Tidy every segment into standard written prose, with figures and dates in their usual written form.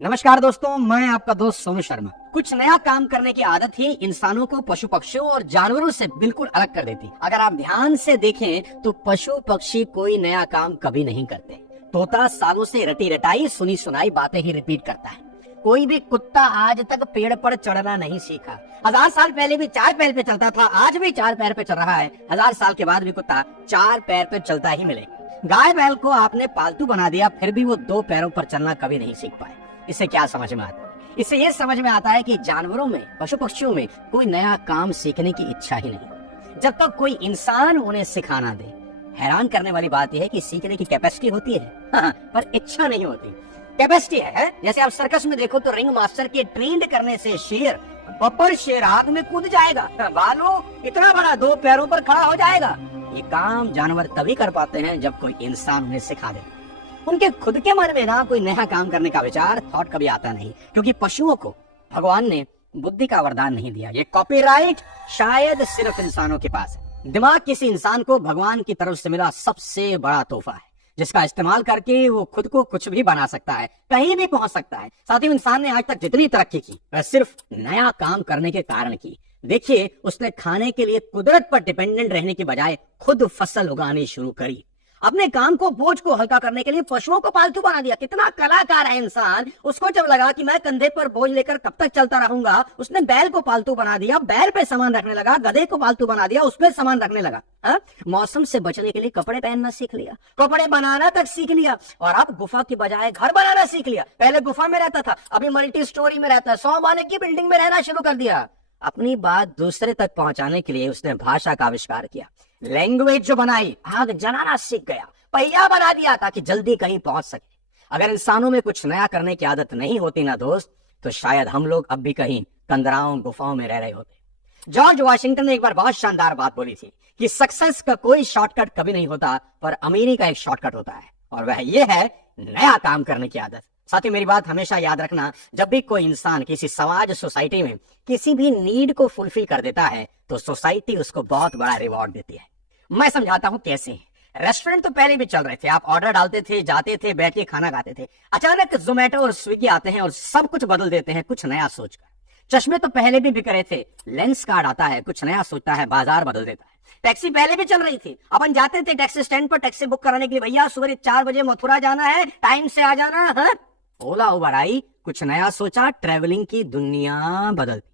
नमस्कार दोस्तों, मैं आपका दोस्त सोनू शर्मा। कुछ नया काम करने की आदत ही इंसानों को पशु पक्षियों और जानवरों से बिल्कुल अलग कर देती। अगर आप ध्यान से देखें तो पशु पक्षी कोई नया काम कभी नहीं करते। तोता सालों से रटी रटाई सुनी सुनाई बातें ही रिपीट करता है। कोई भी कुत्ता आज तक पेड़ पर चढ़ना नहीं सीखा। 1000 साल पहले भी 4 पैर पे चलता था, आज भी 4 पैर पे चल रहा है। 1000 साल के बाद भी कुत्ता 4 पैर पे चलता ही मिलेगा। गाय बैल को आपने पालतू बना दिया, फिर भी वो 2 पैरों पर चलना कभी नहीं सीख पाए। इससे क्या समझ में आता है? इससे ये समझ में आता है कि जानवरों में, पशु पक्षियों में कोई नया काम सीखने की इच्छा ही नहीं, जब तक कोई इंसान उन्हें सिखाना दे। हैरान करने वाली बात यह है कि सीखने की कैपेसिटी होती है, पर इच्छा नहीं होती। कैपेसिटी है, जैसे आप सर्कस में देखो तो रिंग मास्टर के ट्रेंड करने से शेर, बब्बर शेर आग में कूद जाएगा, भालू इतना बड़ा 2 पैरों पर खड़ा हो जाएगा। ये काम जानवर तभी कर पाते हैं जब कोई इंसान उन्हें सिखा दे। उनके खुद के मन में ना कोई नया काम करने का विचार, थॉट कभी आता नहीं, क्योंकि पशुओं को भगवान ने बुद्धि का वरदान नहीं दिया। ये कॉपीराइट शायद सिर्फ इंसानों के पास है। दिमाग किसी इंसान को भगवान की तरफ से मिला सबसे बड़ा तोहफा है, जिसका इस्तेमाल करके वो खुद को कुछ भी बना सकता है, कहीं भी पहुंच सकता है। साथ ही इंसान ने आज तक जितनी तरक्की की वह सिर्फ नया काम करने के कारण की। देखिए, उसने खाने के लिए कुदरत पर डिपेंडेंट रहने की बजाय खुद फसल उगानी शुरू करी। अपने काम को, बोझ को हल्का करने के लिए पशुओं को पालतू बना दिया। कितना कलाकार है इंसान। उसको जब लगा कि मैं कंधे पर बोझ लेकर कब तक चलता रहूंगा, उसने बैल को पालतू बना दिया, बैल पे सामान रखने लगा। गधे को पालतू बना दिया, उसपे सामान रखने लगा। मौसम से बचने के लिए कपड़े पहनना सीख लिया, कपड़े बनाना तक सीख लिया, और अब गुफा की बजाय घर बनाना सीख लिया। पहले गुफा में रहता था, अभी मल्टी स्टोरी में रहता है। 100 माले की बिल्डिंग में रहना शुरू कर दिया। अपनी बात दूसरे तक पहुंचाने के लिए उसने भाषा का आविष्कार किया, लैंग्वेज जो बनाई, आग जलाना सीख गया, पहिया बना दिया ताकि जल्दी कहीं पहुंच सके। अगर इंसानों में कुछ नया करने की आदत नहीं होती ना दोस्त, तो शायद हम लोग अब भी कहीं कंदराओं गुफाओं में रह रहे होते। जॉर्ज वाशिंगटन ने एक बार बहुत शानदार बात बोली थी कि सक्सेस का कोई शॉर्टकट कभी नहीं होता, पर अमीरी का एक शॉर्टकट होता है, और वह ये है नया काम करने की आदत। साथ ही मेरी बात हमेशा याद रखना, जब भी कोई इंसान किसी समाज, सोसाइटी में किसी भी नीड को फुलफिल कर देता है तो सोसाइटी उसको बहुत बड़ा रिवॉर्ड देती है। मैं समझाता हूँ कैसे। रेस्टोरेंट तो पहले भी चल रहे थे, आप ऑर्डर डालते थे, जाते थे, बैठ के खाना खाते थे। अचानक जोमेटो और स्विगी आते हैं और सब कुछ बदल देते हैं कुछ नया सोचकर। चश्मे तो पहले भी बिक रहे थे, लेंस कार्ड आता है, कुछ नया सोचता है, बाजार बदल देता है। टैक्सी पहले भी चल रही थी, अपन जाते थे टैक्सी स्टैंड पर टैक्सी बुक कराने के लिए, भैया सुबह 4 बजे मथुरा जाना है, टाइम से आ जाना है। ओला उबर आई, कुछ नया सोचा, ट्रेवलिंग की दुनिया बदल दी।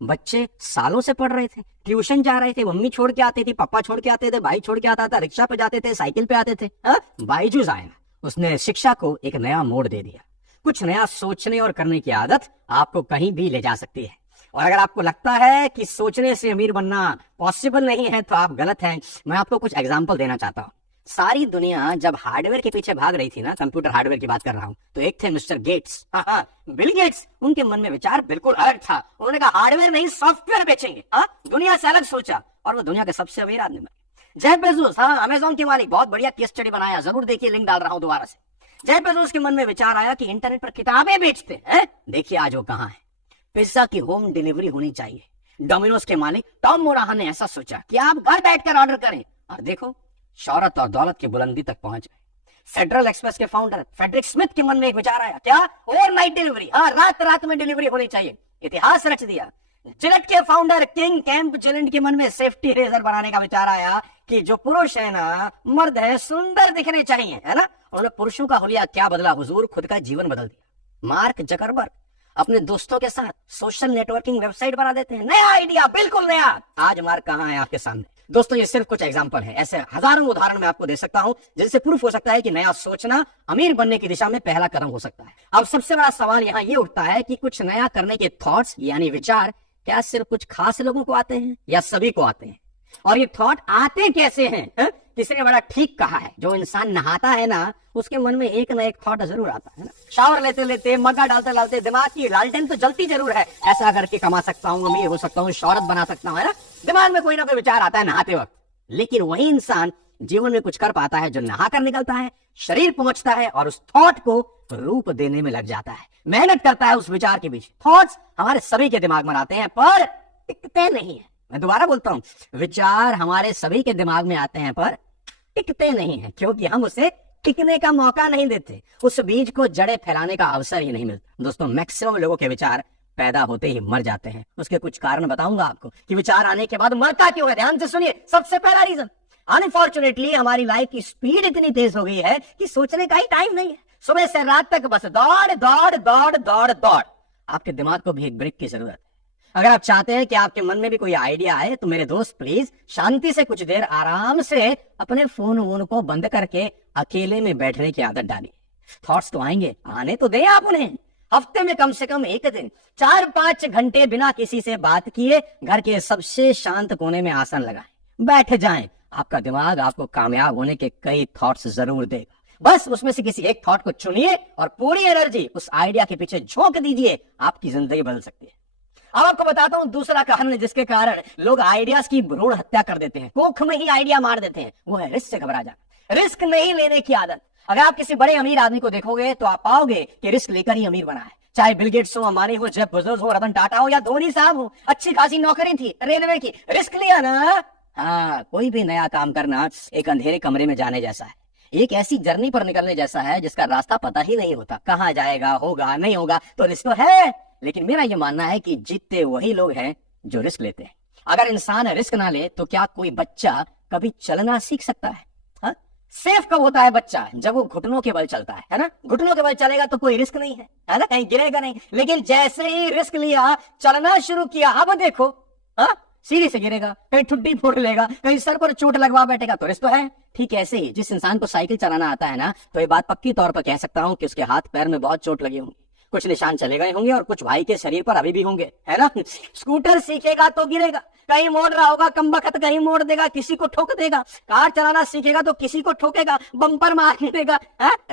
बच्चे सालों से पढ़ रहे थे, ट्यूशन जा रहे थे, मम्मी छोड़ के आती थी, पापा छोड़ के आते थे, भाई छोड़ के आता था, रिक्शा पे जाते थे, साइकिल पे आते थे। बायजूस आया, उसने शिक्षा को एक नया मोड़ दे दिया। कुछ नया सोचने और करने की आदत आपको कहीं भी ले जा सकती है। और अगर आपको लगता है कि सोचने से अमीर बनना पॉसिबल नहीं है तो आप गलत हैं। मैं आपको कुछ एग्जाम्पल देना चाहता हूँ। सारी दुनिया जब हार्डवेयर के पीछे भाग रही थी ना, कंप्यूटर हार्डवेयर की बात कर रहा हूँ, तो एक थे मिस्टर गेट्स, बिल गेट्स। उनके मन में विचार बिल्कुल अलग था। उन्होंने कहा हार्डवेयर नहीं, सॉफ्टवेयर बेचेंगे। दुनिया से अलग सोचा और वो दुनिया के सबसे अमीर आदमी बने। जेफ बेजोस, अमेज़न के मालिक, बहुत बढ़िया केस स्टडी बनाया, जरूर देखिए, लिंक डाल रहा हूँ दोबारा से। जेफ बेजोस के मन में विचार आया कि इंटरनेट पर किताबें बेचते हैं। देखिए आज वो कहाँ है। पिज्जा की होम डिलीवरी होनी चाहिए। डोमिनोज के मालिक टॉम मोराहन ने ऐसा सोचा कि आप घर बैठकर ऑर्डर करें, और देखो शौहरत और दौलत की बुलंदी तक पहुंच गए। फेडरल एक्सप्रेस के फाउंडर फ्रेडरिक स्मिथ के मन में एक विचार आया, क्या? ओवरनाइट डिलीवरी, रात रात में डिलीवरी होनी चाहिए। इतिहास रच दिया। जिलेट के फाउंडर किंग कैंप जिलेट के मन में सेफ्टी रेजर बनाने का विचार आया कि जो पुरुष है ना, मर्द है, सुंदर दिखने चाहिए, है ना। उन्होंने पुरुषों का हुलिया क्या बदला हुजूर, खुद का जीवन बदल दिया। मार्क जकरबर्ग अपने दोस्तों के साथ सोशल नेटवर्किंग वेबसाइट बना देते हैं। नया आइडिया, बिल्कुल नया। आज मार्क कहाँ है आपके सामने। दोस्तों ये सिर्फ कुछ एग्जांपल है, ऐसे हजारों उदाहरण मैं आपको दे सकता हूं जिनसे प्रूफ हो सकता है कि नया सोचना अमीर बनने की दिशा में पहला कदम हो सकता है। अब सबसे बड़ा सवाल यहाँ ये उठता है कि कुछ नया करने के थॉट्स यानी विचार क्या सिर्फ कुछ खास लोगों को आते हैं या सभी को आते हैं? और ये थॉट आते कैसे हैं? किसी ने बड़ा ठीक कहा है, जो इंसान नहाता है ना, उसके मन में एक ना एक थॉट जरूर आता है ना। शावर लेते लेते, मग्गा डालते डालते दिमाग की लालटेन तो जलती जरूर है। ऐसा करके कमा सकता हूँ, अमीर हो सकता हूँ, शौहरत बना सकता हूँ, है ना। दिमाग में कोई ना कोई विचार आता है नहाते वक्त। लेकिन वही इंसान जीवन में कुछ कर पाता है जो नहा कर निकलता है, शरीर पहुंचता है और उस थॉट को रूप देने में लग जाता है, मेहनत करता है उस विचार के पीछे। थॉट्स हमारे सभी के दिमाग में आते हैं पर टिकते नहीं है। मैं दोबारा बोलता हूं, विचार हमारे सभी के दिमाग में आते हैं पर टिकते नहीं है, क्योंकि हम उसे टिकने का मौका नहीं देते, उस बीज को जड़े फैलाने का अवसर ही नहीं मिलता। दोस्तों, मैक्सिमम लोगों के विचार पैदा होते ही मर जाते हैं। उसके कुछ कारण बताऊंगा आपको कि विचार आने के बाद मरता क्यों है। ध्यान से सुनिए। सबसे पहला रीजन, अनफॉर्चुनेटली हमारी लाइफ की स्पीड इतनी तेज हो गई है कि सोचने का ही टाइम नहीं है। सुबह से रात तक बस दौड़ दौड़ दौड़ दौड़ दौड़। आपके दिमाग को भी एक ब्रेक की जरूरत है। अगर आप चाहते हैं कि आपके मन में भी कोई आइडिया आए तो मेरे दोस्त प्लीज शांति से कुछ देर आराम से अपने फोन वोन को बंद करके अकेले में बैठने की आदत डालिए। थॉट्स तो आएंगे, आने तो दें आप उन्हें। हफ्ते में कम से कम एक दिन 4-5 घंटे बिना किसी से बात किए घर के सबसे शांत कोने में आसन लगाएं, बैठ जाएं। आपका दिमाग आपको कामयाब होने के कई थॉट्स जरूर देगा। बस उसमें से किसी एक थॉट को चुनिए और पूरी एनर्जी उस आइडिया के पीछे झोंक दीजिए। आपकी जिंदगी बदल सकती है। अब आपको बताता हूं दूसरा कारण जिसके कारण लोग आइडियाज की भ्रूण हत्या कर देते हैं, कोख में ही आइडिया मार देते हैं, वो है रिस्क से घबरा जाना, रिस्क नहीं लेने की आदत। अगर आप किसी बड़े अमीर आदमी को देखोगे तो आप पाओगे कि रिस्क लेकर ही अमीर बना है। चाहे बिल गेट्स हो, अंबानी हो, जेफ बेजोस हो, रतन टाटा हो या धोनी साहब हो, अच्छी खासी नौकरी थी, रेलवे की, रिस्क लिया ना। हाँ, कोई भी नया काम करना एक अंधेरे कमरे में जाने जैसा है, एक ऐसी जर्नी पर निकलने जैसा है जिसका रास्ता पता ही नहीं होता, कहाँ जाएगा, होगा नहीं होगा। तो रिस्क तो है, लेकिन मेरा ये मानना है कि जीतते वही लोग हैं जो रिस्क लेते हैं। अगर इंसान रिस्क ना ले तो क्या कोई बच्चा कभी चलना सीख सकता है? हा? सेफ कब होता है बच्चा? जब वो घुटनों के बल चलता है ना। घुटनों के बल चलेगा तो कोई रिस्क नहीं है ना, कहीं गिरेगा नहीं। लेकिन जैसे ही रिस्क लिया, चलना शुरू किया, अब देखो सीढ़ी से गिरेगा, कहीं ठुड्डी फोड़ लेगा, कहीं सर पर चोट लगवा बैठेगा, तो रिस्क तो है। ठीक ऐसे ही जिस इंसान को साइकिल चलाना आता है ना, तो ये बात पक्की तौर पर कह सकता हूं कि उसके हाथ पैर में बहुत चोट लगी होंगी, कुछ निशान चले गए होंगे और कुछ भाई के शरीर पर अभी भी होंगे, है ना। स्कूटर सीखेगा तो गिरेगा, कहीं मोड़ रहा होगा कमबख्त, कहीं मोड़ देगा, किसी को ठोक देगा। कार चलाना सीखेगा तो किसी को ठोकेगा, बम्पर मार देगा।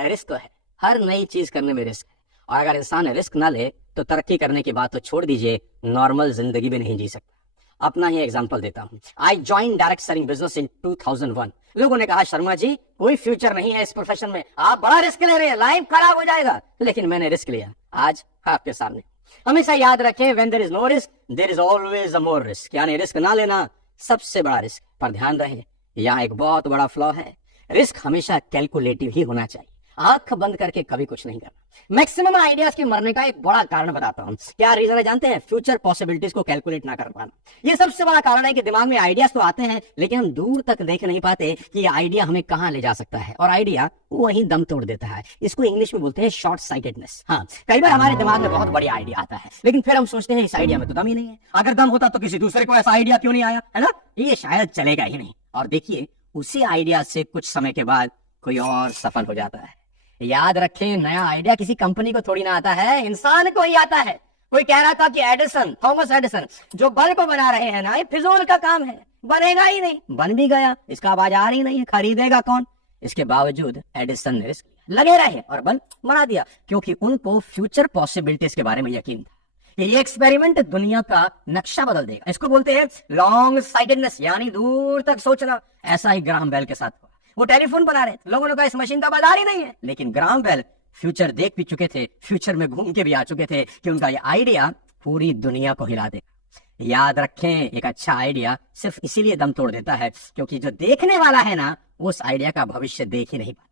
रिस्क तो है, हर नई चीज करने में रिस्क है। और अगर इंसान रिस्क ना ले तो तरक्की करने की बात तो छोड़ दीजिए, नॉर्मल जिंदगी भी नहीं जी सकता। अपना ही एग्जांपल देता हूं। I join direct selling business in 2001। लोगों ने कहा शर्मा जी कोई फ्यूचर नहीं है इस प्रोफेशन में, आप बड़ा रिस्क ले रहे हैं, लाइफ खराब हो जाएगा। लेकिन मैंने रिस्क लिया, आज आपके सामने। हमेशा याद रखें, when there is no risk there is always a more risk. यानी रिस्क ना लेना सबसे बड़ा रिस्क। पर ध्यान रहे, यहाँ एक बहुत बड़ा फ्लॉ है, रिस्क हमेशा कैलकुलेटिव ही होना चाहिए। आंख बंद करके कभी कुछ नहीं करना। मैक्सिमम आइडियाज के मरने का एक बड़ा कारण बताता हूं। क्या रीजन है जानते हैं? फ्यूचर पॉसिबिलिटीज को कैलकुलेट ना कर पाना। ये सबसे बड़ा कारण है कि दिमाग में आइडियाज तो आते हैं लेकिन हम दूर तक देख नहीं पाते कि ये आइडिया हमें कहां ले जा सकता है, और आइडिया वहीं दम तोड़ देता है। इसको इंग्लिश में बोलते हैं शॉर्ट साइटेडनेस। हाँ, कई बार हमारे दिमाग में बहुत बड़ी आइडिया आता है लेकिन फिर हम सोचते हैं इस आइडिया में तो दम ही नहीं है। अगर दम होता तो किसी दूसरे को ऐसा आइडिया क्यों नहीं आया, है ना, ये शायद चलेगा ही नहीं। और देखिए, उसी आइडिया से कुछ समय के बाद कोई और सफल हो जाता है। याद रखें, नया आइडिया किसी कंपनी को थोड़ी ना आता है, इंसान को ही आता है। कोई कह रहा था कि एडिसन, थॉमस एडिसन जो बल्ब बना रहे हैं ना, ये फिजूल का काम है, बनेगा ही नहीं। बन भी गया, इसका बाजार ही नहीं है, खरीदेगा कौन? इसके बावजूद एडिसन ने रिस्क लगे रहे और बल्ब बना दिया, क्योंकि उनको फ्यूचर पॉसिबिलिटीज के बारे में यकीन था। ये एक्सपेरिमेंट दुनिया का नक्शा बदल देगा। इसको बोलते हैं लॉन्ग साइटेडनेस, यानी दूर तक सोचना। ऐसा ही ग्राहम बेल के साथ हुआ। वो टेलीफोन बना रहे थे, लोगों ने कहा इस मशीन का बाजार ही नहीं है, लेकिन ग्राहम बेल फ्यूचर देख भी चुके थे, फ्यूचर में घूम के भी आ चुके थे कि उनका ये आइडिया पूरी दुनिया को हिला देगा। याद रखें, एक अच्छा आइडिया सिर्फ इसीलिए दम तोड़ देता है क्योंकि जो देखने वाला है ना, वो उस आइडिया का भविष्य देख ही नहीं पाता।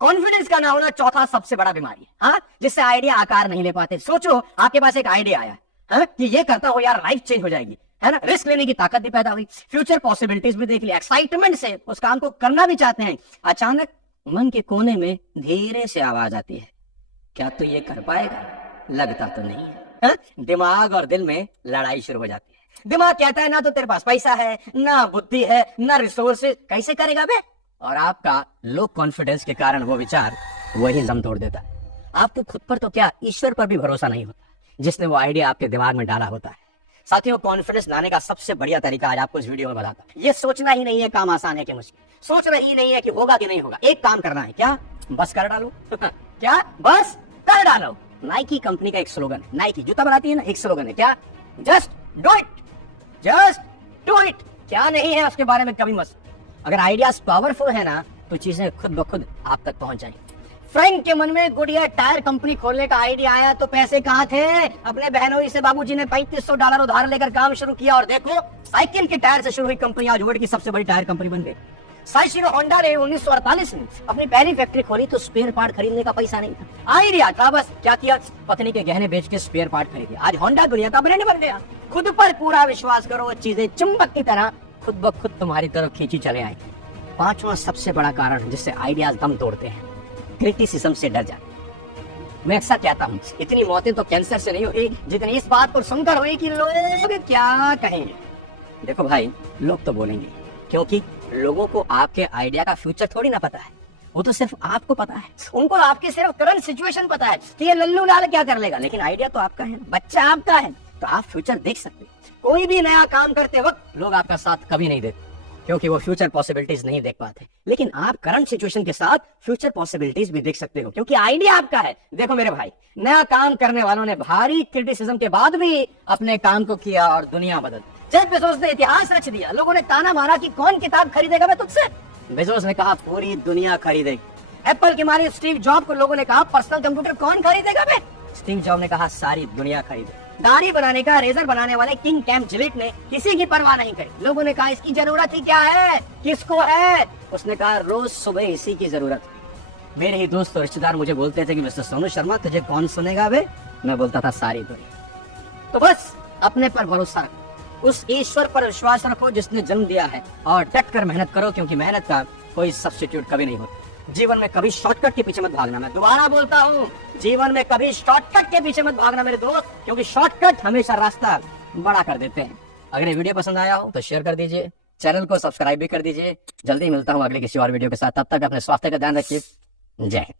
कॉन्फिडेंस का ना होना चौथा सबसे बड़ा बीमारी है, हाँ, जिससे आइडिया आकार नहीं ले पाते। सोचो, आपके पास एक आइडिया आया है कि ये करता हो यार लाइफ चेंज हो जाएगी, है ना, रिस्क लेने की ताकत भी पैदा हुई, फ्यूचर पॉसिबिलिटीज भी देख लिया, एक्साइटमेंट से उस काम को करना भी चाहते हैं। अचानक मन के कोने में धीरे से आवाज आती है, क्या तू ये कर पाएगा? लगता तो नहीं है। दिमाग और दिल में लड़ाई शुरू हो जाती है। दिमाग कहता है ना तो तेरे पास पैसा है, ना बुद्धि है, ना रिसोर्सेज, कैसे करेगा बे? और आपका लो कॉन्फिडेंस के कारण वो विचार वही दम तोड़ देता है। आपको खुद पर तो क्या, ईश्वर पर भी भरोसा नहीं होता जिसने वो आइडिया आपके दिमाग में डाला होता है। साथियों, कॉन्फिडेंस लाने का सबसे बढ़िया तरीका आज आपको इस वीडियो में बताता हूं। ये सोचना ही नहीं है काम आसान है कि मुश्किल, सोचना ही नहीं है कि होगा कि नहीं होगा। एक काम करना है, क्या? बस कर डालो। क्या? बस कर डालो। नाइकी कंपनी का एक स्लोगन है, नाइकी जूता बनाती है ना, एक स्लोगन है, क्या? Just do it, just do it. क्या नहीं है उसके बारे में कभी मत। अगर आइडियाज पावरफुल है ना तो चीजें खुद ब खुद आप तक पहुंच जाएंगी। फ्रैंक के मन में गुड़िया टायर कंपनी खोलने का आइडिया आया तो पैसे कहाँ थे? अपने बहनोई से बाबूजी ने $3500 उधार लेकर काम शुरू किया और देखो, साइकिल के टायर से शुरू हुई कंपनी आज वर्ल्ड की सबसे बड़ी टायर कंपनी बन गई। साइशिरो होंडा ने 1948 में अपनी पहली फैक्ट्री खोली तो स्पेयर पार्ट खरीदने का पैसा नहीं था। आइडिया था बस, क्या किया, पत्नी के गहने बेच के स्पेयर पार्ट खरीदे। आज होंडा दुनिया का ब्रांड बन गया। खुद पर पूरा विश्वास करो, वो चीजें चुंबक की तरह खुद ब खुद तुम्हारी तरफ खींची चले आएगी। पांचवा सबसे बड़ा कारण जिससे आइडियाज दम तोड़ते हैं, क्रिटिसिज्म से डर जाते। मैं अक्सर कहता हूँ इतनी मौतें तो कैंसर से नहीं हुई जितनी इस बात को सुनकर हुई कि लोग क्या कहेंगे। देखो भाई, लोग तो बोलेंगे, क्योंकि लोगों को आपके आइडिया का फ्यूचर थोड़ी ना पता है, वो तो सिर्फ आपको पता है। उनको आपकी सिर्फ करंट सिचुएशन पता है कि ये लल्लू लाल क्या कर लेगा, लेकिन आइडिया तो आपका है, बच्चा आपका है, तो आप फ्यूचर देख सकते हैं। कोई भी नया काम करते वक्त लोग आपका साथ कभी नहीं देते, क्योंकि वो फ्यूचर पॉसिबिलिटीज नहीं देख पाते, लेकिन आप करंट सिचुएशन के साथ फ्यूचर पॉसिबिलिटीज भी देख सकते हो, क्योंकि आइडिया आपका है। देखो मेरे भाई, नया काम करने वालों ने भारी क्रिटिसिज्म के बाद भी अपने काम को किया और दुनिया बदल। जेफ बेजोस ने इतिहास रच दिया, लोगों ने ताना मारा कि कौन किताब खरीदेगा मैं तुझसे, बेजोस ने कहा पूरी दुनिया खरीदेगी। एप्पल के मालिक स्टीव जॉब को लोगों ने कहा पर्सनल कंप्यूटर कौन खरीदेगा मैं, स्टीव जॉब ने कहा सारी दुनिया खरीदे। दाढ़ी बनाने का रेजर बनाने वाले किंग कैम जिलिट ने किसी की परवाह नहीं करी। लोगों ने कहा इसकी जरूरत ही क्या है, किसको है, उसने कहा रोज सुबह इसी की जरूरत। मेरे ही दोस्त और रिश्तेदार मुझे बोलते थे कि मिस्टर सोनू शर्मा तुझे कौन सुनेगा बे, मैं बोलता था सारी दुनिया। तो बस अपने पर भरोसा रखो, उस ईश्वर पर विश्वास रखो जिसने जन्म दिया है, और डट कर मेहनत करो, क्योंकि मेहनत का कोई सब्स्टिट्यूट कभी नहीं होता। जीवन में कभी शॉर्टकट के पीछे मत भागना, मैं दोबारा बोलता हूँ, जीवन में कभी शॉर्टकट के पीछे मत भागना मेरे दोस्त, क्योंकि शॉर्टकट हमेशा रास्ता बड़ा कर देते हैं। अगर ये वीडियो पसंद आया हो तो शेयर कर दीजिए, चैनल को सब्सक्राइब भी कर दीजिए। जल्दी मिलता हूँ अगले किसी और वीडियो के साथ, तब तक अपने स्वास्थ्य का ध्यान रखिए। जय हिंद।